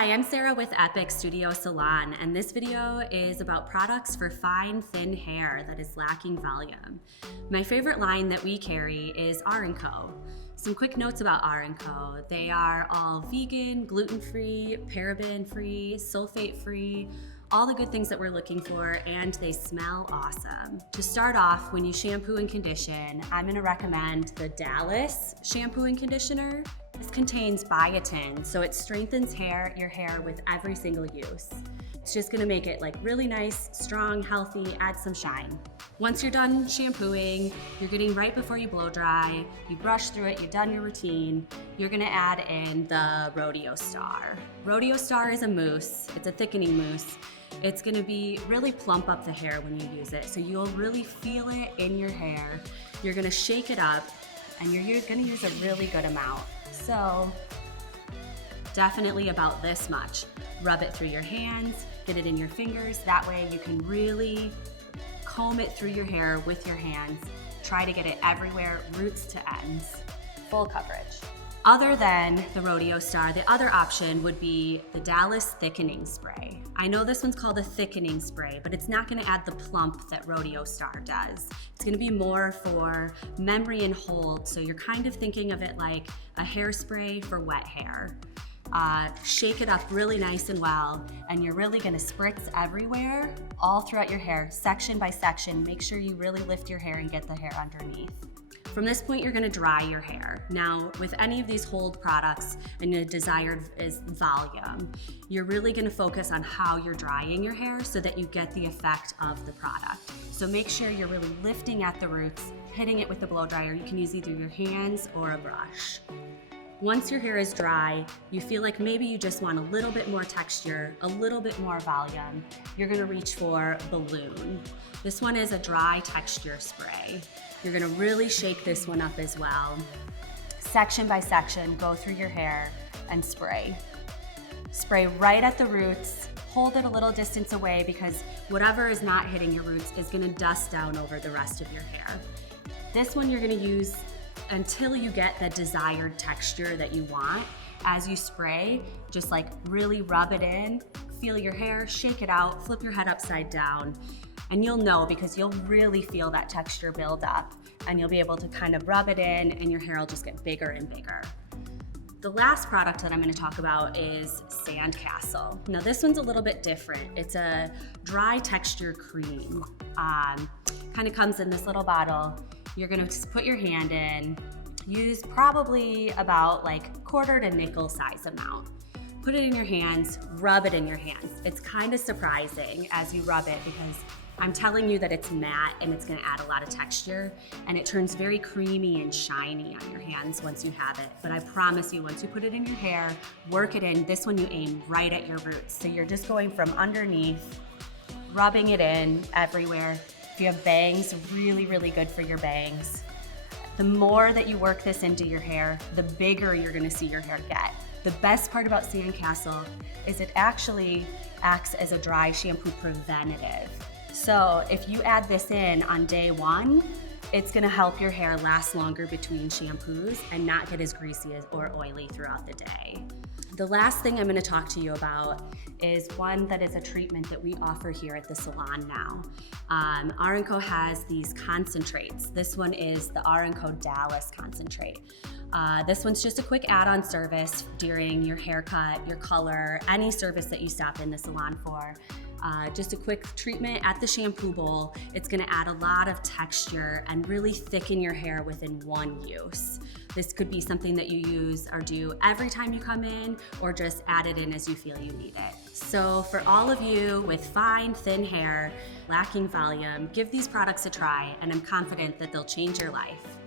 Hi, I'm Sarah with Epoch Studio Salon, and this video is about products for fine, thin hair that is lacking volume. My favorite line that we carry is R+Co. Some quick notes about R+Co. They are all vegan, gluten-free, paraben-free, sulfate-free, all the good things that we're looking for, and they smell awesome. To start off, when you shampoo and condition, I'm gonna recommend the Dallas Shampoo and Conditioner. This contains biotin, so it strengthens your hair with every single use. It's just gonna make it like really nice, strong, healthy, add some shine. Once you're done shampooing, you're getting right before you blow dry, you brush through it, you've done your routine, you're gonna add in the Rodeo Star. Rodeo Star is a mousse, it's a thickening mousse. It's gonna really plump up the hair when you use it, so you'll really feel it in your hair. You're gonna shake it up, and you're gonna use a really good amount. So definitely about this much. Rub it through your hands, get it in your fingers. That way you can really comb it through your hair with your hands. Try to get it everywhere, roots to ends. Full coverage. Other than the Rodeo Star, the other option would be the Dallas Thickening Spray. I know this one's called a thickening spray, but it's not gonna add the plump that Rodeo Star does. It's gonna be more for memory and hold, so you're kind of thinking of it like a hairspray for wet hair. Shake it up really nice and well, and you're really gonna spritz everywhere, all throughout your hair, section by section. Make sure you really lift your hair and get the hair underneath. From this point, you're gonna dry your hair. Now, with any of these hold products, and the desired is volume, you're really gonna focus on how you're drying your hair so that you get the effect of the product. So make sure you're really lifting at the roots, hitting it with the blow dryer. You can use either your hands or a brush. Once your hair is dry, you feel like maybe you just want a little bit more texture, a little bit more volume, you're gonna reach for Balloon. This one is a dry texture spray. You're gonna really shake this one up as well. Section by section, go through your hair and spray. Spray right at the roots, hold it a little distance away because whatever is not hitting your roots is gonna dust down over the rest of your hair. This one you're gonna use until you get the desired texture that you want. As you spray, just like really rub it in, feel your hair, shake it out, flip your head upside down, and you'll know because you'll really feel that texture build up, and you'll be able to kind of rub it in and your hair will just get bigger and bigger. The last product that I'm gonna talk about is Sandcastle. Now this one's a little bit different. It's a dry texture cream. Kind of comes in this little bottle. You're gonna just put your hand in, use probably about like quarter to nickel size amount. Put it in your hands, rub it in your hands. It's kind of surprising as you rub it because I'm telling you that it's matte and it's gonna add a lot of texture, and it turns very creamy and shiny on your hands once you have it. But I promise you, once you put it in your hair, work it in, this one you aim right at your roots. So you're just going from underneath, rubbing it in everywhere. If you have bangs, really, really good for your bangs. The more that you work this into your hair, the bigger you're gonna see your hair get. The best part about Sandcastle is it actually acts as a dry shampoo preventative. So if you add this in on day one, it's gonna help your hair last longer between shampoos and not get as greasy or oily throughout the day. The last thing I'm gonna talk to you about is one that is a treatment that we offer here at the salon now. R+Co has these concentrates. This one is the R+Co Dallas concentrate. This one's just a quick add-on service during your haircut, your color, any service that you stop in the salon for. Just a quick treatment at the shampoo bowl. It's gonna add a lot of texture and really thicken your hair within one use. This could be something that you use or do every time you come in, or just add it in as you feel you need it. So for all of you with fine, thin hair, lacking volume, give these products a try, and I'm confident that they'll change your life.